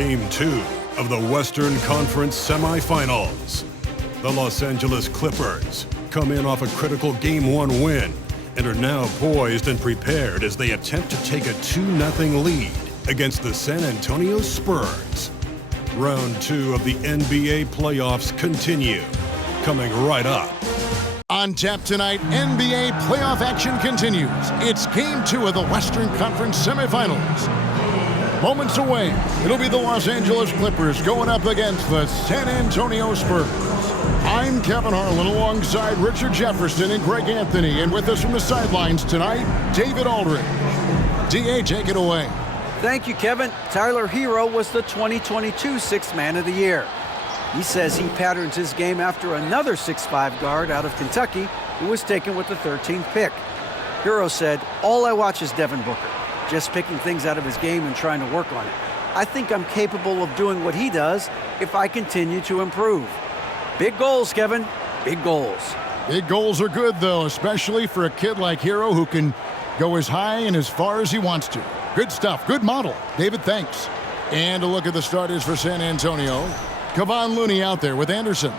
Game 2 of the Western Conference semifinals. The Los Angeles Clippers come in off a critical Game 1 win and are now poised and prepared as they attempt to take a 2-0 lead against the San Antonio Spurs. Round 2 of the NBA playoffs continue, coming right up. On tap tonight, NBA playoff action continues. It's Game 2 of the Western Conference semifinals. Moments away, it'll be the Los Angeles Clippers going up against the San Antonio Spurs. I'm Kevin Harlan alongside Richard Jefferson and Greg Anthony, and with us from the sidelines tonight, David Aldridge. DA, take it away. Thank you, Kevin. Tyler Hero was the 2022 Sixth Man of the Year. He says he patterns his game after another 6'5" guard out of Kentucky who was taken with the 13th pick. Hero said, "All I watch is Devin Booker, just picking things out of his game and trying to work on it. I think I'm capable of doing what he does if I continue to improve." Big goals, Kevin. Big goals. Big goals are good, though, especially for a kid like Hero who can go as high and as far as he wants to. Good stuff. Good model. David, thanks. And a look at the starters for San Antonio. Kevon Looney out there with Anderson.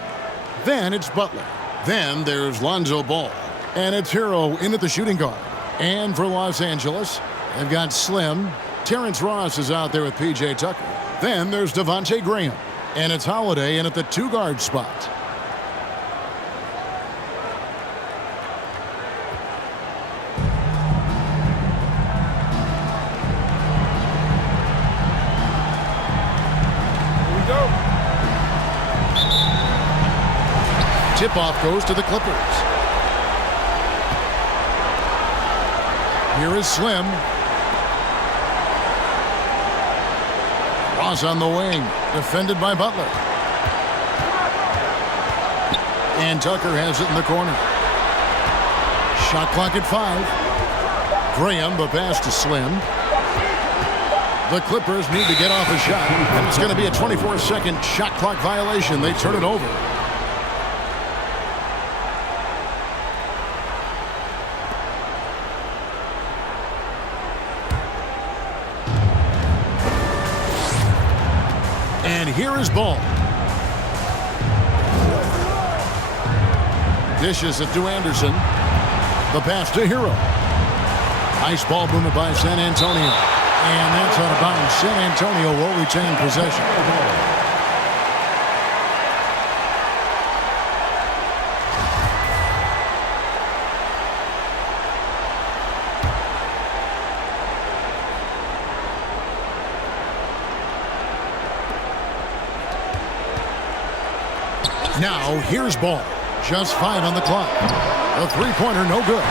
Then it's Butler. Then there's Lonzo Ball. And it's Hero in at the shooting guard. And for Los Angeles, they've got Slim. Terrence Ross is out there with P.J. Tucker. Then there's Devontae Graham. And it's Holiday in at the two-guard spot. Tip-off goes to the Clippers. Here is Slim. Ross on the wing, defended by Butler. And Tucker has it in the corner. Shot clock at 5. Graham, the pass to Slim. The Clippers need to get off a shot, and it's going to be a 24-second shot clock violation. They turn it over. And here is Ball. Dishes it to Anderson. The pass to Hero. Nice ball movement by San Antonio. And that's out of bounds. San Antonio will retain possession. Now, here's Ball. Just 5 on the clock. A three-pointer, no good.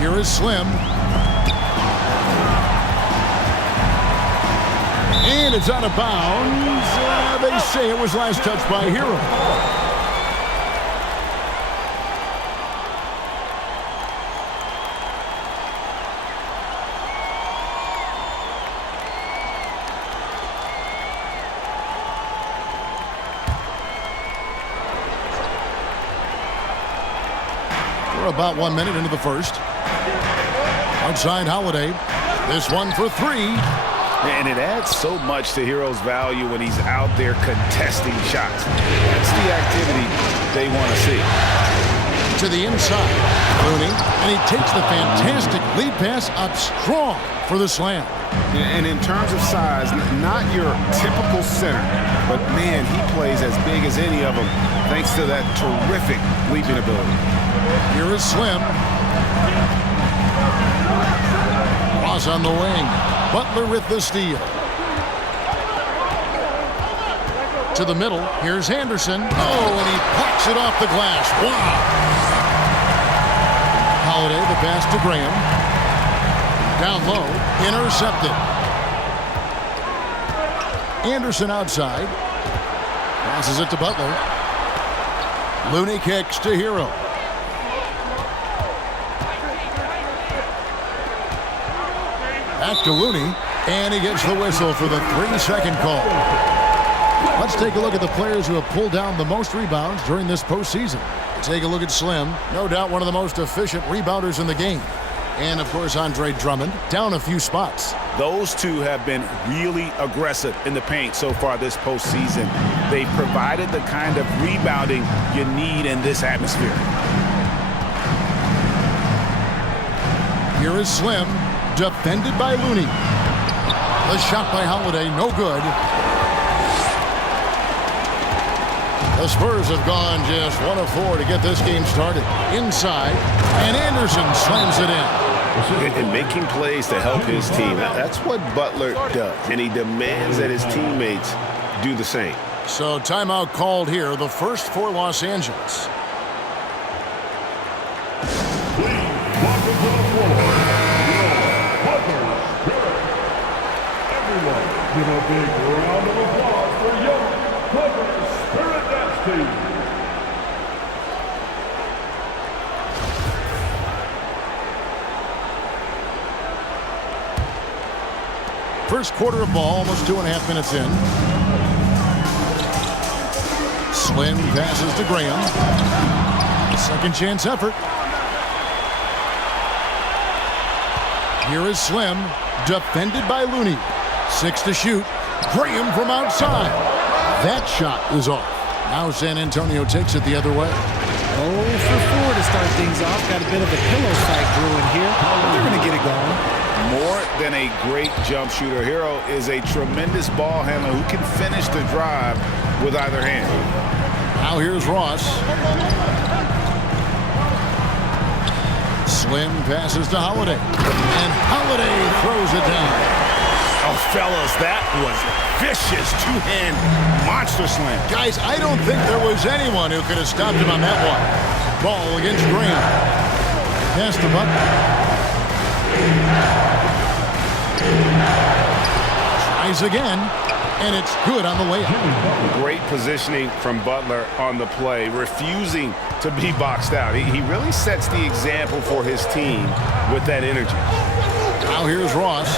Here is Slim. And it's out of bounds. They say it was last touched by Hero. About 1 minute into the first. Outside Holiday. This one for 3. And it adds so much to Hero's value when he's out there contesting shots. That's the activity they want to see. To the inside. Looney. And he takes the fantastic lead pass up strong for the slam. And in terms of size, not your typical center, but man, he plays as big as any of them thanks to that terrific leaping ability. Here is Slim. Ross on the wing. Butler with the steal. To the middle. Here's Anderson. Oh, and he pucks it off the glass. Wow. Holiday, the pass to Graham. Down low. Intercepted. Anderson outside. Passes it to Butler. Looney kicks to Hero. Back to Looney, and he gets the whistle for the 3-second call. Let's take a look at the players who have pulled down the most rebounds during this postseason. Take a look at Slim, no doubt one of the most efficient rebounders in the game. And, of course, Andre Drummond down a few spots. Those two have been really aggressive in the paint so far this postseason. They've provided the kind of rebounding you need in this atmosphere. Here is Slim, defended by Looney. The shot by Holiday, no good. The Spurs have gone just 1 of 4 to get this game started. Inside, and Anderson slams it in. And making plays to help his team. That's what Butler does, and he demands that his teammates do the same. So timeout called here, the first for Los Angeles. Everyone, give a big round of applause for young Confrence Spirit Dance Team. First quarter of ball, almost 2.5 minutes in. Slim passes to Graham. Second chance effort. Here is Slim, defended by Looney. 6 to shoot. Graham from outside. That shot is off. Now San Antonio takes it the other way. 0 for 4 to start things off. Got a bit of a pillow fight brewing here. They're going to get it going. More than a great jump shooter, Hero is a tremendous ball handler who can finish the drive with either hand. Now here's Ross. Slim passes to Holiday. And Holiday throws it down. Oh, fellas, that was vicious two-hand monster slam. Guys, I don't think there was anyone who could have stopped him on that one. Ball against Graham. Pass to Butler. Tries again, and it's good on the way up. Great positioning from Butler on the play, refusing to be boxed out. He really sets the example for his team with that energy. Now here's Ross.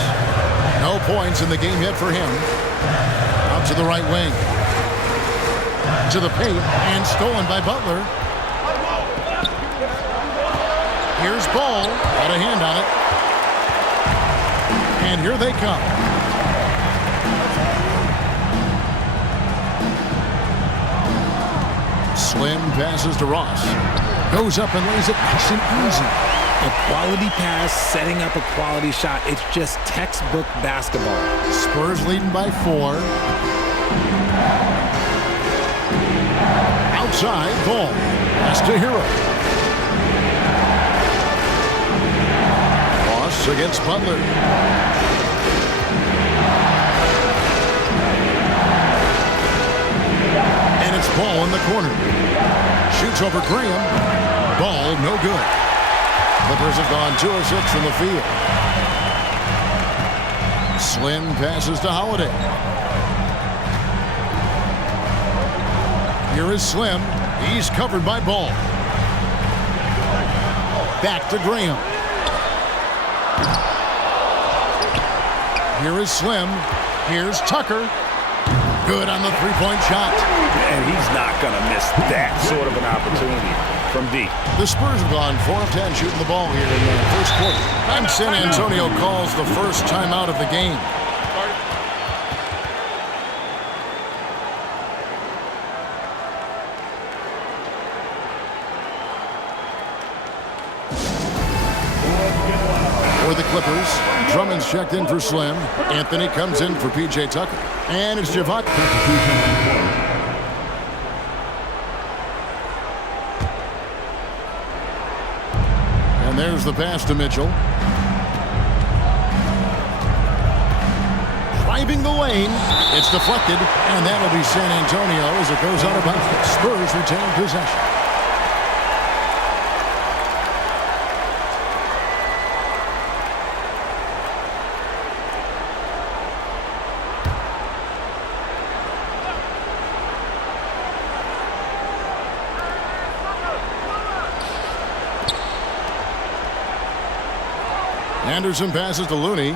No points in the game yet for him. Out to the right wing. To the paint, and stolen by Butler. Here's Ball. Got a hand on it. And here they come. Slim passes to Ross. Goes up and lays it nice and easy. A quality pass, setting up a quality shot. It's just textbook basketball. Spurs leading by 4. Outside, Ball. Pass to Hero. Ross against Butler. And it's Ball in the corner. Shoots over Graham. Ball no good. Clippers have gone 2 of 6 from the field. Slim passes to Holiday. Here is Slim. He's covered by Ball. Back to Graham. Here is Slim. Here's Tucker. Good on the three-point shot. And he's not going to miss that sort of an opportunity from deep. The Spurs have gone 4 of 10 shooting the ball here in the first quarter. And San Antonio calls the first timeout of the game. For the Clippers, Drummond's checked in for Slim. Anthony comes in for P.J. Tucker. And it's Javot. And there's the pass to Mitchell. Driving the lane. It's deflected. And that'll be San Antonio as it goes out of bounds. Spurs retain possession. Anderson passes to Looney.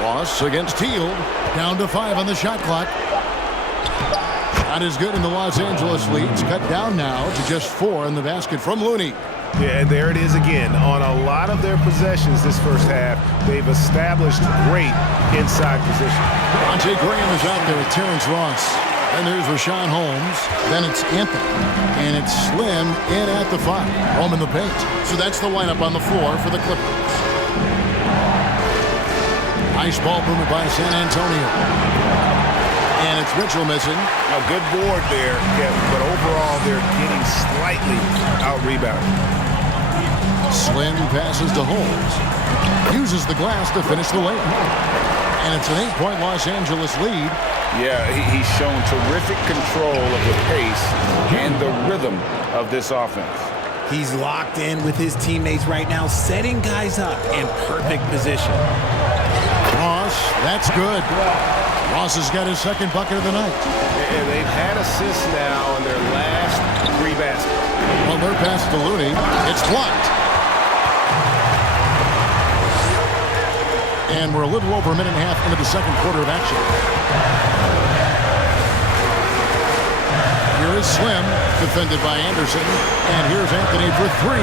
Ross against Teal. Down to 5 on the shot clock. Not as good in the Los Angeles leads. Cut down now to just 4 in the basket from Looney. Yeah, and there it is again. On a lot of their possessions this first half, they've established great inside position. Devontae Graham is out there with Terrence Ross. And there's Rashawn Holmes. Then it's Anthony. And it's Slim in at the 5. Home in the paint. So that's the lineup on the floor for the Clippers. Nice ball movement by San Antonio. And it's Mitchell missing. A good board there, Kevin, but overall they're getting slightly out-rebounded. Slim passes to Holmes. Uses the glass to finish the layup. And it's an 8-point Los Angeles lead. Yeah, he's shown terrific control of the pace and the rhythm of this offense. He's locked in with his teammates right now, setting guys up in perfect position. Ross, that's good. Ross has got his second bucket of the night. And they've had assists now in their last 3 baskets. Well, their pass to Looney. It's blocked. And we're a little over a minute and a half into the second quarter of action. Here is Slim, defended by Anderson. And here's Anthony for 3.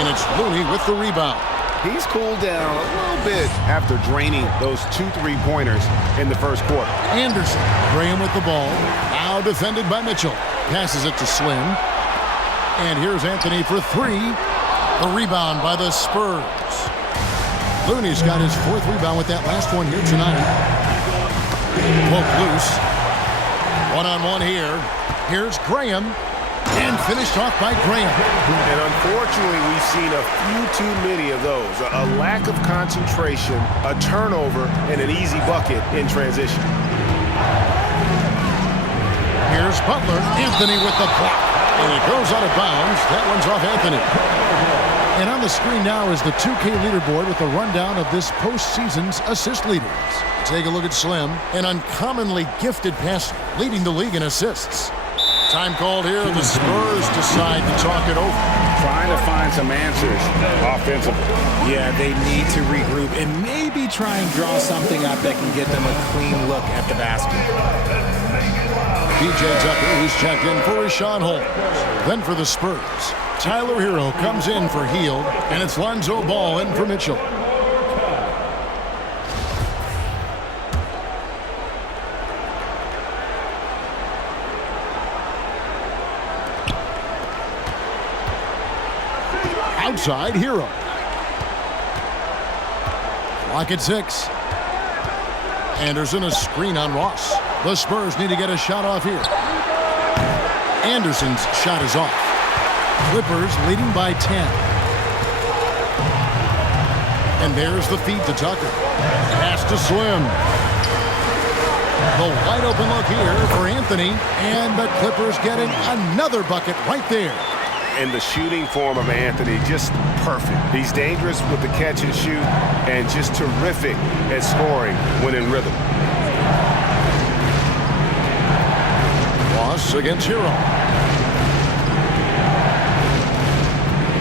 And it's Looney with the rebound. He's cooled down a little bit after draining those 2 3-pointers in the first quarter. Anderson, Graham with the ball. Now defended by Mitchell. Passes it to Slim. And here's Anthony for 3. The rebound by the Spurs. Looney's got his 4th rebound with that last one here tonight. Poked loose. One-on-one here. Here's Graham. And finished off by Graham. And unfortunately, we've seen a few too many of those. A lack of concentration, a turnover, and an easy bucket in transition. Here's Butler. Anthony with the block. And it goes out of bounds. That one's off Anthony. And on the screen now is the 2K leaderboard with a rundown of this postseason's assist leaders. Take a look at Slim, an uncommonly gifted passer, leading the league in assists. Time called here. The Spurs decide to talk it over. Trying to find some answers offensively. Yeah, they need to regroup and maybe try and draw something up that can get them a clean look at the basket. PJ Tucker, who's checked in for Rashawn Holmes. Then for the Spurs, Tyler Hero comes in for Hield, and it's Lonzo Ball in for Mitchell. Outside, Hero. Clock at 6. Anderson, a screen on Ross. The Spurs need to get a shot off here. Anderson's shot is off. Clippers leading by 10. And there's the feed to Tucker. Pass to Slim. The wide open look here for Anthony. And the Clippers getting another bucket right there. And the shooting form of Anthony, just perfect. He's dangerous with the catch and shoot and just terrific at scoring when in rhythm. Ross against Hero.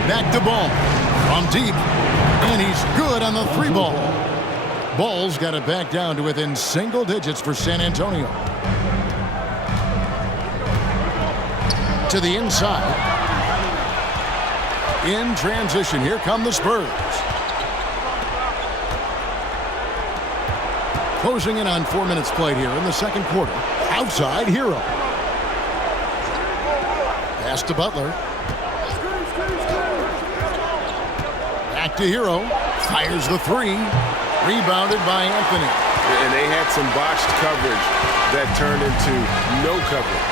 Back to Ball. From deep. And he's good on the 3 ball. Ball's got it back down to within single digits for San Antonio. To the inside. In transition, here come the Spurs. Closing in on 4 minutes played here in the second quarter. Outside, Hero. Pass to Butler. Back to Hero. Fires the 3. Rebounded by Anthony. And they had some botched coverage that turned into no coverage.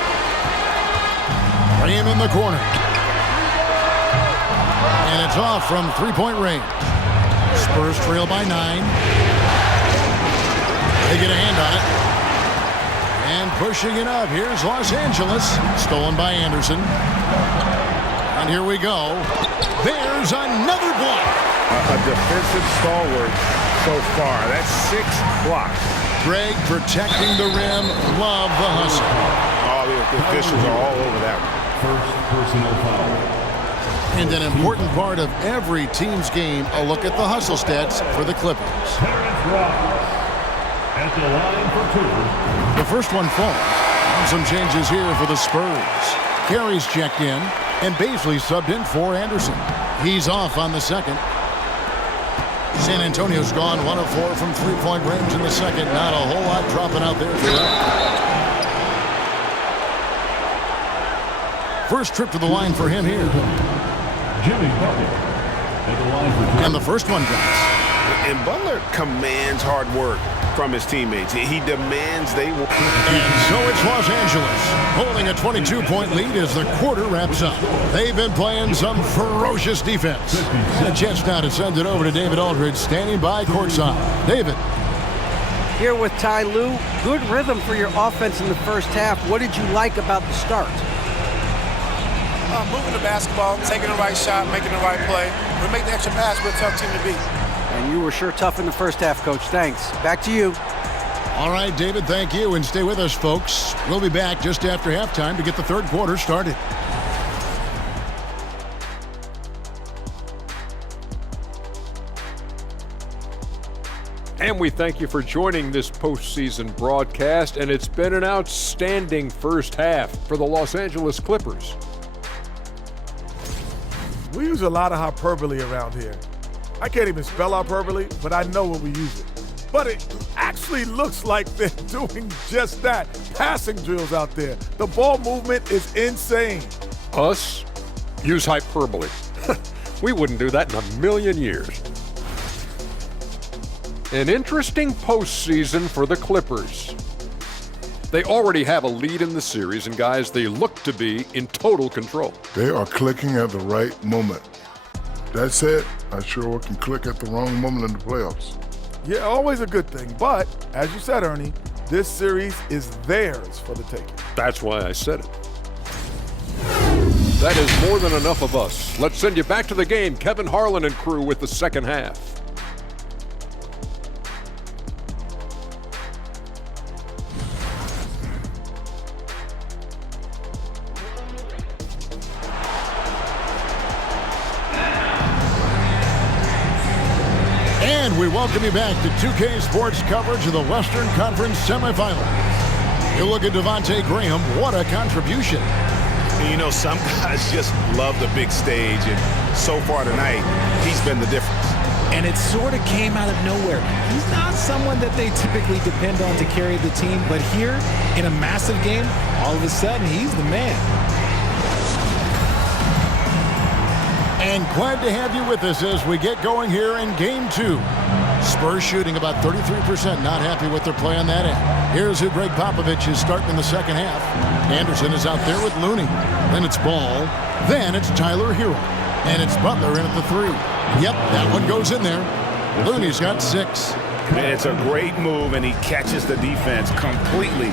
Graham in the corner. And it's off from 3-point range. Spurs trail by 9. They get a hand on it. And pushing it up. Here's Los Angeles. Stolen by Anderson. And here we go. There's another block. A defensive stalwart so far. That's 6 blocks. Greg protecting the rim. Love the hustle. Oh, the officials are all over that one. First personal foul. And an important part of every team's game, a look at the hustle stats for the Clippers. Terrence Ross at the line for 2. The first one falls. And some changes here for the Spurs. Carey's checked in, and Baisley subbed in for Anderson. He's off on the second. San Antonio's gone 1 of 4 from three-point range in the second. Not a whole lot dropping out there for them. First trip to the line for him here. Jimmy Butler at the line for And the first one drops. And Butler commands hard work from his teammates. He demands they will. And so it's Los Angeles holding a 22-point lead as the quarter wraps up. They've been playing some ferocious defense. And a chance now to send it over to David Aldridge, standing by courtside. David. Here with Ty Lue, good rhythm for your offense in the first half. What did you like about the start? Moving the basketball, taking the right shot, making the right play. We make the extra pass, we're a tough team to beat. And you were sure tough in the first half, Coach. Thanks. Back to you. All right, David, thank you. And stay with us, folks. We'll be back just after halftime to get the third quarter started. And we thank you for joining this postseason broadcast. And it's been an outstanding first half for the Los Angeles Clippers. We use a lot of hyperbole around here. I can't even spell hyperbole, but I know when we use it. But it actually looks like they're doing just that. Passing drills out there. The ball movement is insane. Us? Use hyperbole. We wouldn't do that in a million years. An interesting postseason for the Clippers. They already have a lead in the series, and guys, they look to be in total control. They are clicking at the right moment. That said, I sure can click at the wrong moment in the playoffs. Yeah, always a good thing. But, as you said, Ernie, this series is theirs for the taking. That's why I said it. That is more than enough of us. Let's send you back to the game. Kevin Harlan and crew with the second half. And we welcome you back to 2K Sports coverage of the Western Conference semifinals. You look at Devontae Graham, what a contribution. And you know, some guys just love the big stage, and so far tonight, he's been the difference. And it sort of came out of nowhere. He's not someone that they typically depend on to carry the team, but here, in a massive game, all of a sudden, he's the man. And glad to have you with us as we get going here in Game 2. Spurs shooting about 33%, not happy with their play on that end. Here's who Greg Popovich is starting in the second half. Anderson is out there with Looney. Then it's Ball. Then it's Tyler Hero. And it's Butler in at the 3. Yep, that one goes in there. Looney's got 6. And it's a great move, and he catches the defense completely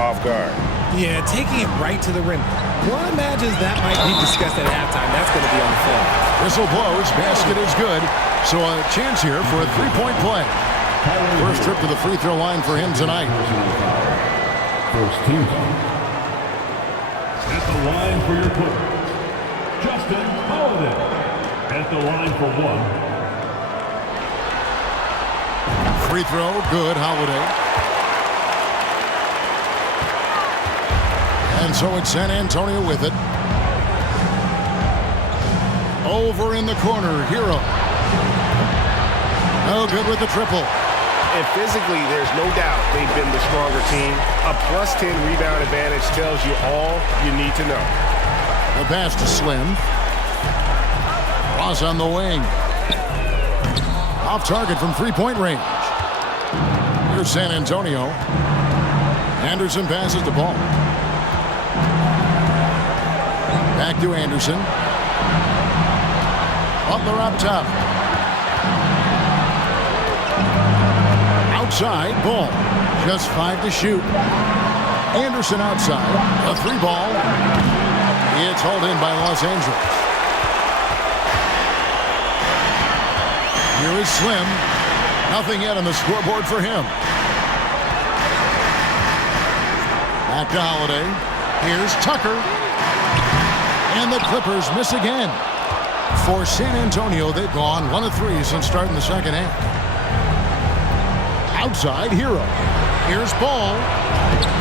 off guard. Yeah, taking it right to the rim. One imagines that might be discussed at halftime. That's going to be on the floor. Whistle blows. Basket is good. So a chance here for a three-point play. First trip to the free throw line for him tonight. first team. At the line for your Clippers, Justin Holiday. At the line for 1. Free throw, good, Holiday. And so it's San Antonio with it. Over in the corner, Hero. No good with the triple. And physically, there's no doubt they've been the stronger team. A +10 rebound advantage tells you all you need to know. The pass to Slim. Ross on the wing. Off target from three-point range. Here's San Antonio. Anderson passes the ball. Back to Anderson. Butler up top. Outside, Ball. Just 5 to shoot. Anderson outside. A 3 ball. It's hauled in by Los Angeles. Here is Slim. Nothing yet on the scoreboard for him. Back to Holiday. Here's Tucker. And the Clippers miss again. For San Antonio, they've gone 1 of 3 since starting the second half. Outside, Hero. Here's Ball,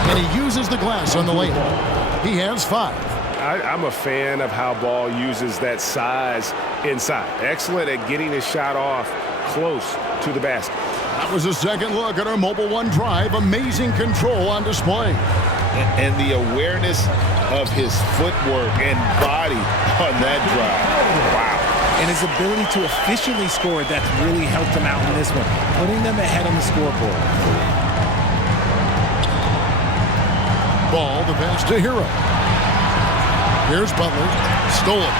and he uses the glass on the layup. He has 5. I'm a fan of how Ball uses that size inside. Excellent at getting his shot off close to the basket. That was a second look at our Mobile One drive. Amazing control on display. And the awareness of his footwork and body on that drive. Wow. And his ability to efficiently score, that's really helped him out in this one, putting them ahead on the scoreboard. Ball, the pass to Hero. Here's Butler. Stolen.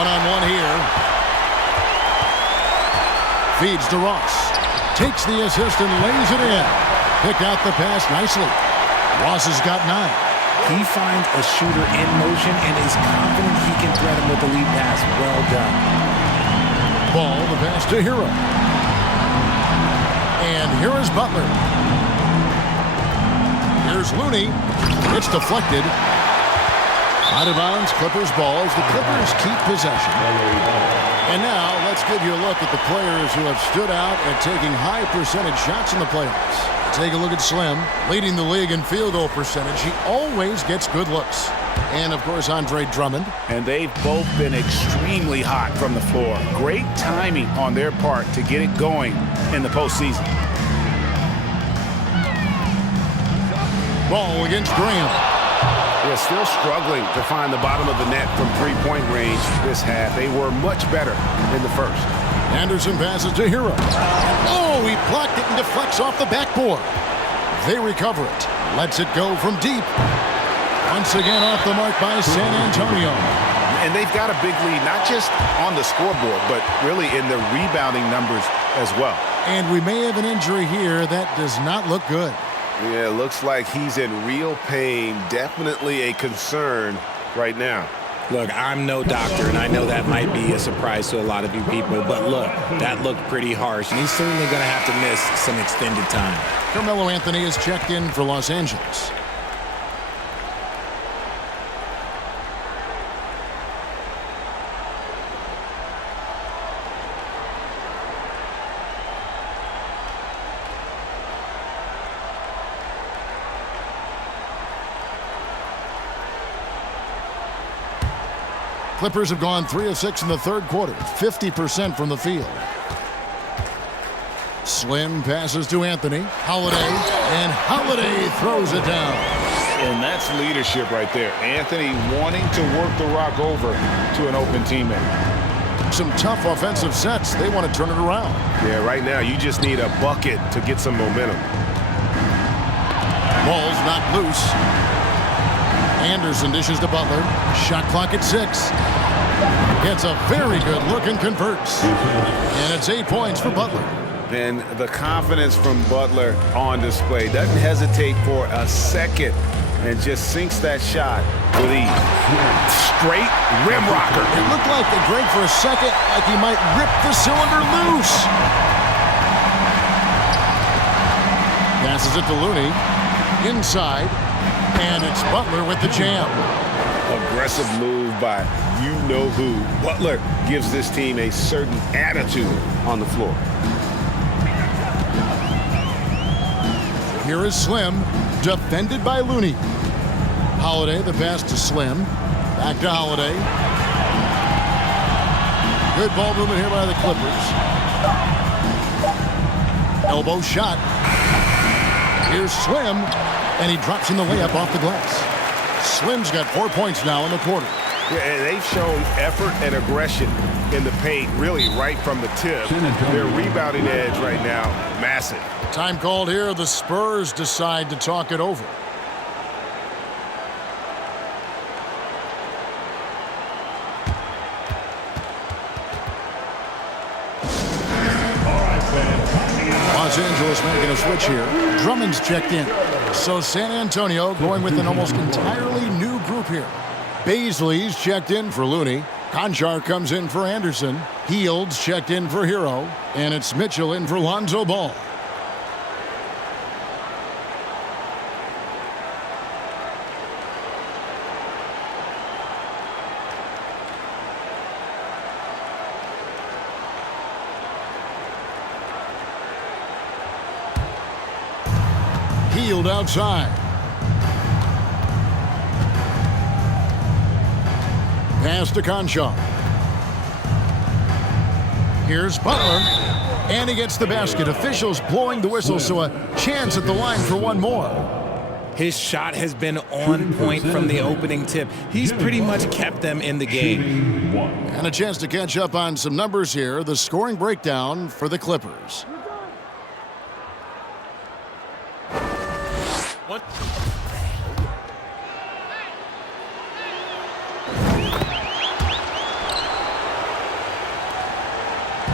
One-on-one here. Feeds to Ross. Takes the assist and lays it in. Picked out the pass nicely. Ross has got 9. He finds a shooter in motion and is confident he can thread him with the lead pass. Well done. Ball, the pass to Hero. And here is Butler. Here's Looney. It's deflected. Out of bounds, Clippers ball as the Clippers keep possession. And now let's give you a look at the players who have stood out at taking high percentage shots in the playoffs. Take a look at Slim, leading the league in field goal percentage. He always gets good looks. And, of course, Andre Drummond. And they've both been extremely hot from the floor. Great timing on their part to get it going in the postseason. Ball against Graham. They're still struggling to find the bottom of the net from three-point range this half. They were much better in the first. Anderson passes to Hero. Oh, he blocked it and deflects off the backboard. They recover it. Lets it go from deep. Once again off the mark by San Antonio. And they've got a big lead, not just on the scoreboard, but really in the rebounding numbers as well. And we may have an injury here that does not look good. Yeah, it looks like he's in real pain. Definitely a concern right now. Look, I'm no doctor, and I know that might be a surprise to a lot of you people, but look, that looked pretty harsh, and he's certainly going to have to miss some extended time. Carmelo Anthony is checked in for Los Angeles. Clippers have gone 3 of 6 in the third quarter, 50% from the field. Slim passes to Anthony. Holiday, and Holiday throws it down. And that's leadership right there. Anthony wanting to work the rock over to an open teammate. Some tough offensive sets. They want to turn it around. Yeah, right now you just need a bucket to get some momentum. Ball's not loose. Anderson dishes to Butler. Shot clock at 6. Gets a very good look and converts. And it's 8 points for Butler. And the confidence from Butler on display. Doesn't hesitate for a second and just sinks that shot with ease. Straight rim rocker. It looked like the Greg for a second, like he might rip the cylinder loose. Passes it to Looney. Inside. And it's Butler with the jam. Aggressive move by you-know-who. Butler gives this team a certain attitude on the floor. Here is Slim, defended by Looney. Holiday, the pass to Slim. Back to Holiday. Good ball movement here by the Clippers. Elbow shot. Here's Slim. And he drops in the layup off the glass. Slim's got 4 points now in the quarter. Yeah, and they've shown effort and aggression in the paint, really right from the tip. Their rebounding edge right now, massive. Time called here. The Spurs decide to talk it over. Los Angeles making a switch here. Drummond's checked in. So San Antonio going with an almost entirely new group here. Baisley's checked in for Looney. Conchar comes in for Anderson. Heald's checked in for Hero. And it's Mitchell in for Lonzo Ball. Hield outside. Pass to Concha. Here's Butler. And he gets the basket. Officials blowing the whistle, so a chance at the line for one more. His shot has been on point from the opening tip. He's pretty much kept them in the game. And a chance to catch up on some numbers here. The scoring breakdown for the Clippers. What?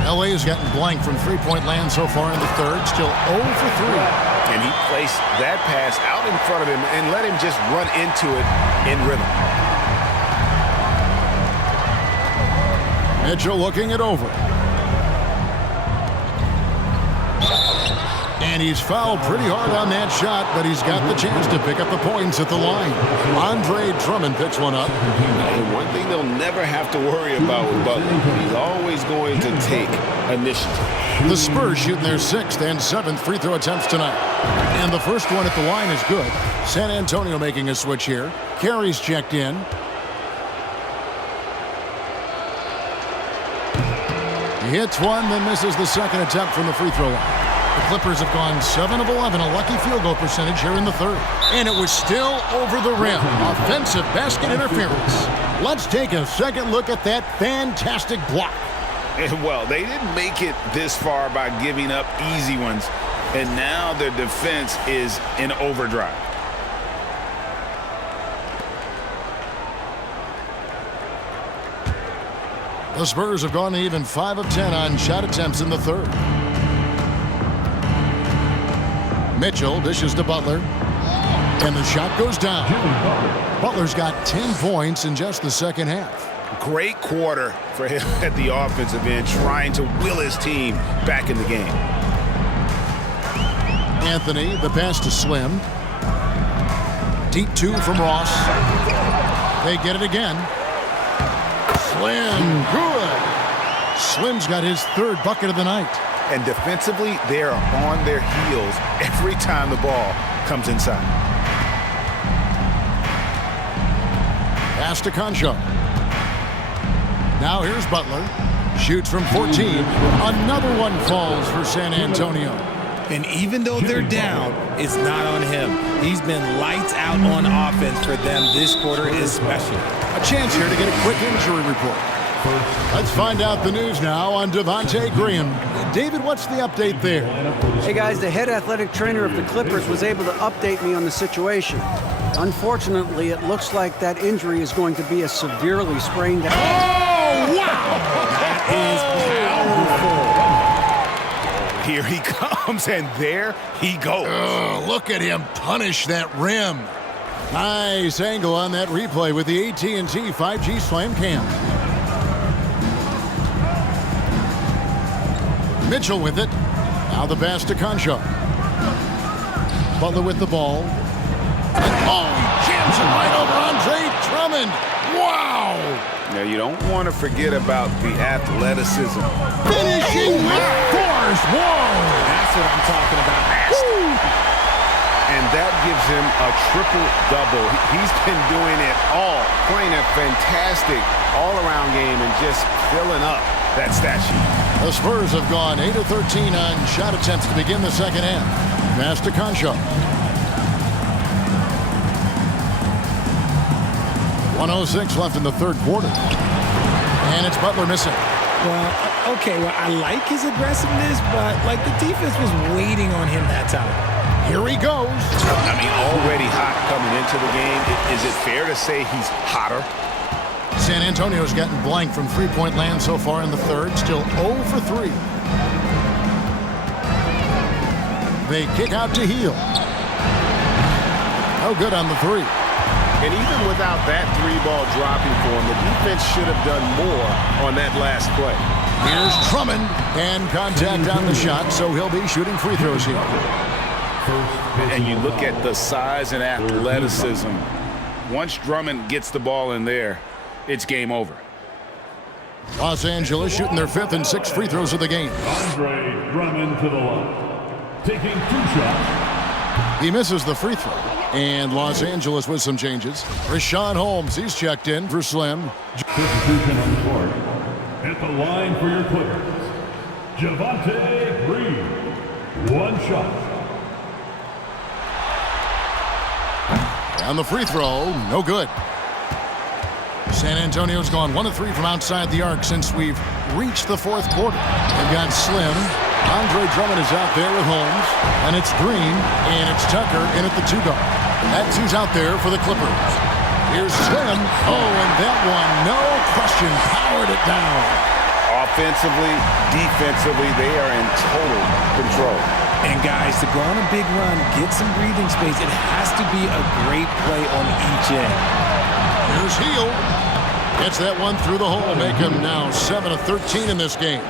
LA has gotten blank from three-point land so far in the third. Still 0 for 3. And he placed that pass out in front of him and let him just run into it in rhythm. Mitchell looking it over. And he's fouled pretty hard on that shot, but he's got the chance to pick up the points at the line. Andre Drummond picks one up. And one thing they'll never have to worry about with Butler, he's always going to take initiative. The Spurs shooting their 6th and 7th free throw attempts tonight. And the first one at the line is good. San Antonio making a switch here. Carey's checked in. He hits one, then misses the second attempt from the free throw line. The Clippers have gone 7 of 11, a lucky field goal percentage here in the third. And it was still over the rim. Offensive basket interference. Let's take a second look at that fantastic block. And well, they didn't make it this far by giving up easy ones. And now their defense is in overdrive. The Spurs have gone even 5 of 10 on shot attempts in the third. Mitchell dishes to Butler. And the shot goes down. Butler's got 10 points in just the second half. Great quarter for him at the offensive end, trying to will his team back in the game. Anthony, the pass to Slim. Deep 2 from Ross. They get it again. Slim, good. Slim's got his 3rd bucket of the night. And defensively, they are on their heels every time the ball comes inside. Pass to Concha. Now here's Butler. Shoots from 14. Another one falls for San Antonio. And even though they're down, it's not on him. He's been lights out on offense for them this quarter especially. A chance here to get a quick injury report. Let's find out the news now on Devontae Graham. David, what's the update there? Hey guys, the head athletic trainer of the Clippers was able to update me on the situation. Unfortunately, it looks like that injury is going to be a severely sprained ankle. Oh, wow! That is powerful. Here he comes, and there he goes. Look at him punish that rim. Nice angle on that replay with the AT&T 5G Slam Cam. Mitchell with it. Now the pass to Concha. Butler with the ball. And jams it right over Andre Drummond. Wow! Now, you don't want to forget about the athleticism. Finishing with force. Whoa! That's what I'm talking about. And that gives him a triple-double. He's been doing it all, playing a fantastic all-around game and just filling up that stat sheet. The Spurs have gone 8 of 13 on shot attempts to begin the second half. Pass to Concha. 1:06 left in the third quarter. And it's Butler missing. Well, okay, I like his aggressiveness, but like the defense was waiting on him that time. Here he goes. I mean, already hot coming into the game. Is it fair to say he's hotter? San Antonio's gotten blank from three-point land so far in the third. Still 0 for 3. They kick out to Hield. No good on the 3. And even without that 3-ball dropping for him, the defense should have done more on that last play. Here's Drummond. And contact on the shot, so he'll be shooting free throws here. And you look at the size and athleticism. Once Drummond gets the ball in there, it's game over. Los Angeles shooting their 5th and 6th free throws of the game. Andre Drummond to the line. Taking 2 shots. He misses the free throw. And Los Angeles with some changes. Richaun Holmes, he's checked in for Slim. Substitution on the court. At the line for your Clippers, Javonte Green. One shot. On the free throw, no good. San Antonio's gone 1 of 3 from outside the arc since we've reached the fourth quarter. They've got Slim. Andre Drummond is out there with Holmes. And it's Green, and it's Tucker in at the 2 guard. That's who's out there for the Clippers. Here's Slim. Oh, and that one, no question, powered it down. Offensively, defensively, they are in total control. And guys, to go on a big run, get some breathing space, it has to be a great play on each end. Here's Hield. Gets that one through the hole, make him now 7 of 13 in this game.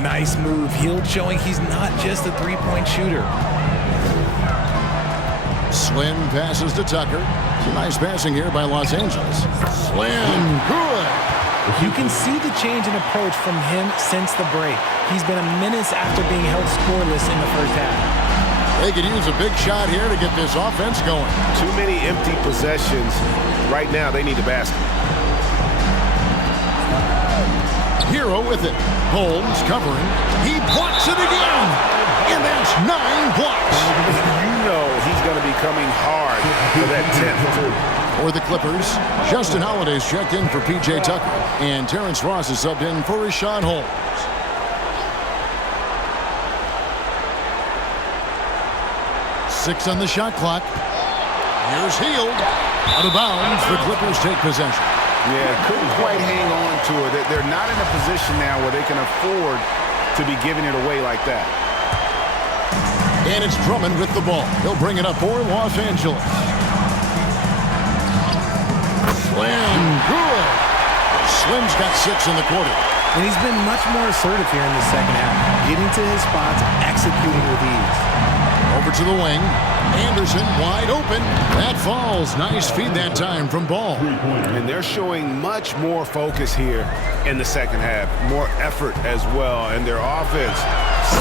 Nice move. Hield showing he's not just a three-point shooter. Slim passes to Tucker. Some nice passing here by Los Angeles. Slim, good. You can see the change in approach from him since the break. He's been a menace after being held scoreless in the first half. They could use a big shot here to get this offense going. Too many empty possessions. Right now, they need a basket. Hero with it. Holmes covering. He blocks it again. And that's 9 blocks. You know he's going to be coming hard for that 10th, too. For the Clippers, Justin Holiday's checked in for P.J. Tucker. And Terrence Ross is subbed in for Richaun Holmes. Six on the shot clock. Here's Hield. Out of bounds. The Clippers take possession. Yeah, couldn't quite hang on to it. They're not in a position now where they can afford to be giving it away like that. And it's Drummond with the ball. He'll bring it up for Los Angeles. Slim, good. Slim's got 6 in the quarter. And he's been much more assertive here in the second half, getting to his spots, executing with ease. Over to the wing. Anderson wide open. That falls. Nice feed that time from Ball. And they're showing much more focus here in the second half. More effort as well. And their offense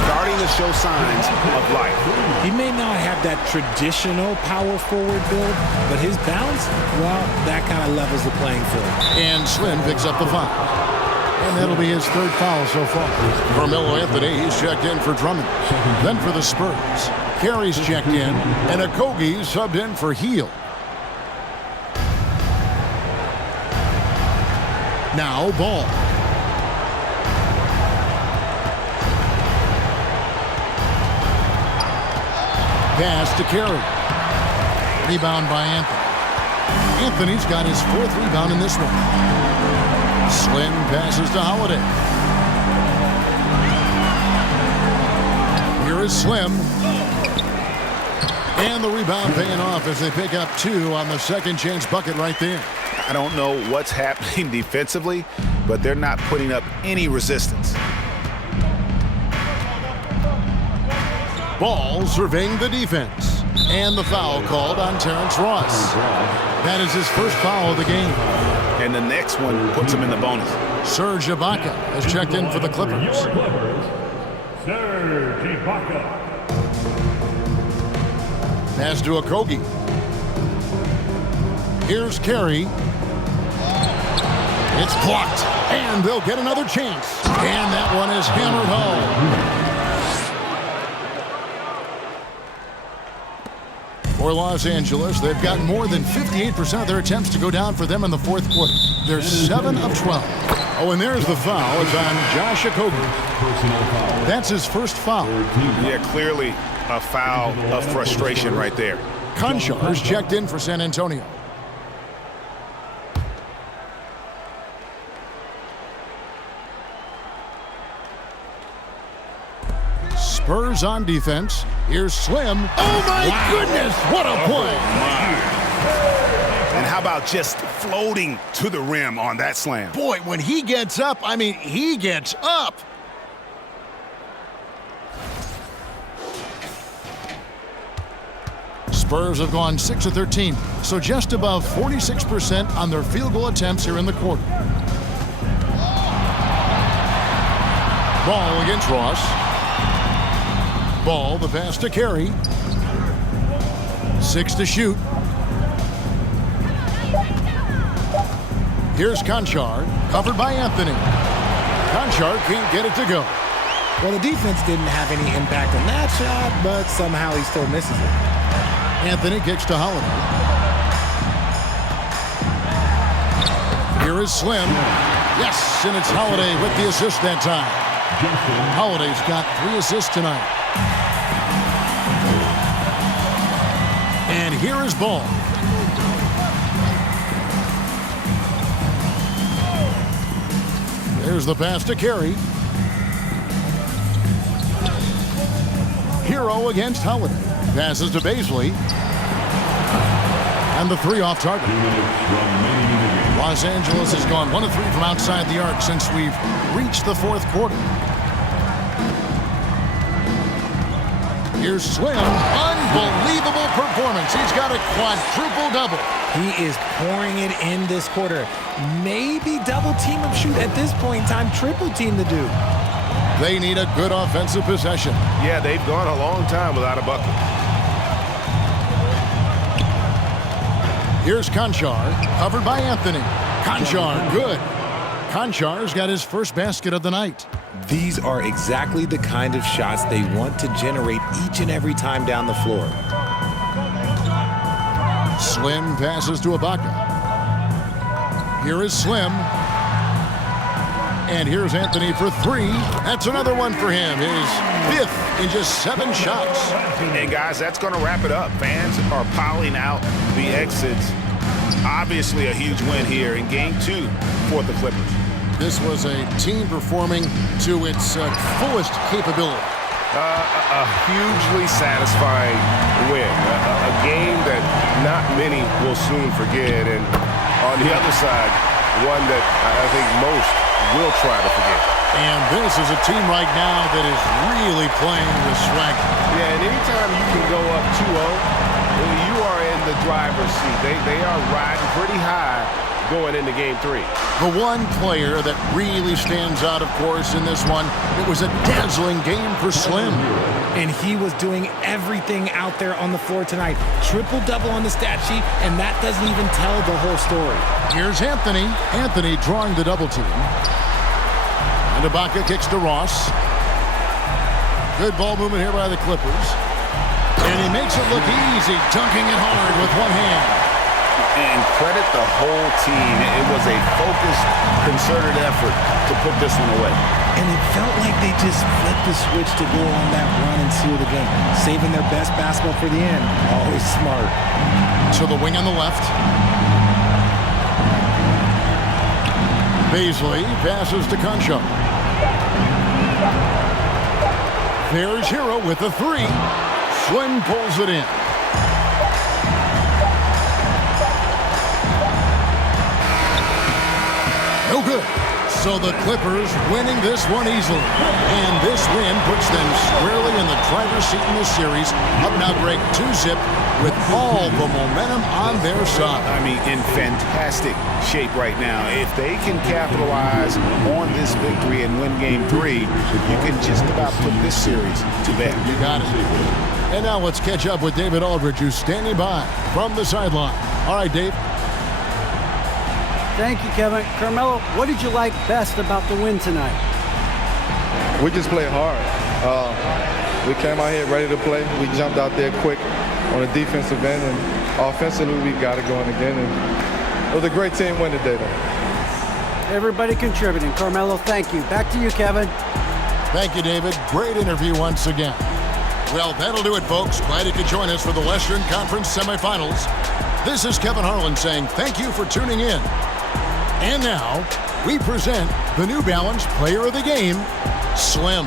starting to show signs of life. He may not have that traditional power forward build, but his bounce, well, that kind of levels the playing field. And Slim picks up the foul. And that'll be his 3rd foul so far. Carmelo Anthony, he's checked in for Drummond. Then for the Spurs, Carey's checked in, and Okogie subbed in for Hield. Now Ball. Pass to Carey. Rebound by Anthony. Anthony's got his 4th rebound in this one. Slim passes to Holiday. Here is Slim. And the rebound paying off as they pick up 2 on the second chance bucket right there. I don't know what's happening defensively, but they're not putting up any resistance. Ball surveying the defense. And the foul called on Terrence Ross. That is his first foul of the game. And the next one puts him in the bonus. Serge Ibaka has checked in for the Clippers. Your Clippers, Serge Ibaka. Pass to Okogie. Here's Carey. It's blocked. And they'll get another chance. And that one is hammered home. For Los Angeles, they've got more than 58% of their attempts to go down for them in the 4th quarter. They're 7 of 12. Oh, and there's the foul. It's on Josh Okogie. That's his first foul. Yeah, clearly a foul of frustration right there. Conchar's checked in for San Antonio. Spurs on defense. Here's Slim. Oh, my goodness. What a play. And how about just floating to the rim on that slam? Boy, when he gets up, I mean, he gets up. Spurs have gone 6 of 13, so just above 46% on their field goal attempts here in the quarter. Ball against Ross. Ball, the pass to Carey. 6 to shoot. Here's Conchar, covered by Anthony. Conchar can't get it to go. Well, the defense didn't have any impact on that shot, but somehow he still misses it. Anthony kicks to Holiday. Here is Slim. Yes, and it's Holiday with the assist that time. Holiday's got 3 assists tonight. And here is Ball. There's the pass to Carey. Hero against Holiday. Passes to Baisley. And the 3 off target. Los Angeles has gone 1 of 3 from outside the arc since we've reached the 4th quarter. Here's Slim. Unbelievable performance. He's got a quadruple-double. He is pouring it in this quarter. Maybe double team him, shoot at this point in time, triple team the dude. They need a good offensive possession. Yeah, they've gone a long time without a bucket. Here's Conchar, covered by Anthony. Conchar, good. Conchar's got his first basket of the night. These are exactly the kind of shots they want to generate each and every time down the floor. Slim passes to Ibaka. Here is Slim. And here's Anthony for 3. That's another one for him. His 5th in just 7 shots. And guys, that's going to wrap it up. Fans are piling out the exits. Obviously a huge win here in Game 2 for the Clippers. This was a team performing to its fullest capability. A hugely satisfying win. A game that not many will soon forget. And on the other side, one that I think most will try to forget. And this is a team right now that is really playing with swagger. Yeah, and anytime you can go up 2-0, you are in the driver's seat. They are riding pretty high going into Game 3. The one player that really stands out, of course, in this one, it was a dazzling game for Slim. And he was doing everything out there on the floor tonight. Triple-double on the stat sheet, and that doesn't even tell the whole story. Here's Anthony. Anthony drawing the double team. And Ibaka kicks to Ross. Good ball movement here by the Clippers. And he makes it look easy, dunking it hard with one hand. And credit the whole team. It was a focused, concerted effort to put this one away. And it felt like they just flipped the switch to go on that run and seal the game. Saving their best basketball for the end. Always smart. To the wing on the left. Baisley passes to Conchar. There's Hero with the 3. Slim pulls it in. No good. So the Clippers winning this one easily. And this win puts them squarely in the driver's seat in this series. Up now, Greg, 2-zip with all the momentum on their side. I mean, in fantastic shape right now. If they can capitalize on this victory and win Game 3, you can just about put this series to bed. You got it. And now let's catch up with David Aldridge, who's standing by from the sideline. All right, Dave. Thank you, Kevin. Carmelo, what did you like best about the win tonight? We just played hard. We came out here ready to play. We jumped out there quick on the defensive end, and offensively we got it going again. And it was a great team win today, though. Everybody contributing. Carmelo, thank you. Back to you, Kevin. Thank you, David. Great interview once again. Well, that'll do it, folks. Glad you could join us for the Western Conference semifinals. This is Kevin Harlan saying thank you for tuning in. And now, we present the New Balance Player of the Game, Slim.